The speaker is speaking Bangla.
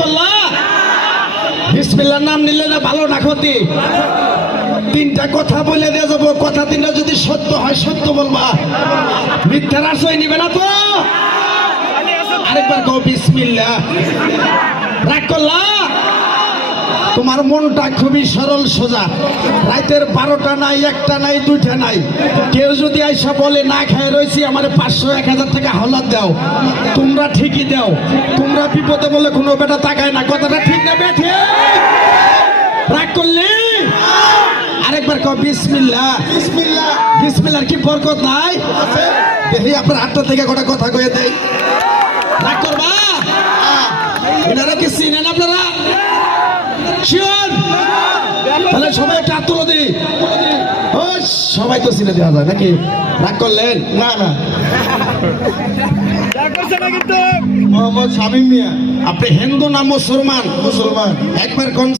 করলা? বিসমিল্লাহর নাম নিলে না ভালো না ক্ষতি? তিনটা কথা বলে দিয়ে যাবো, কথা তিনটা যদি সত্য হয় সত্য বলবা, মিথ্যার আশ্রয় নিবে না তো? আরেকবার কও বিসমিল্লাহ। রাগ করলা? তোমার মনটা খুবই সরল সোজা। রাতের 12টা নাই, 1টা নাই, 2টা নাই, কেউ যদি আইসা বলে না খেয়ে রয়েছি আমার 500-1000 টাকা হাওলাত দাও, তোমরা ঠিকই দাও। তোমরা বিপদে বলে কোনো বেটা তাকায় না। কথাটা ঠিক না বেঠে? রাগ করলি? আরেকবার কও বিসমিল্লাহ। বিসমিল্লাহ। বিসমিল্লাহর কি বরকত নাই? দেখি আপনার 8টা থেকে কটা কথা কয়ে দেয়। রাগ করবা? এনারা কি চিনেন আপনারা? শিওর? তাহলে সবাই একটা হাত তুলে দিই। ও সবাই তো চিনে দেওয়া যায় নাকি? রাগ করলেন? না না, মোহাম্মদ শামীম মিয়া। আপনি হিন্দু না মুসলমান? মুসলমান। একবার কোন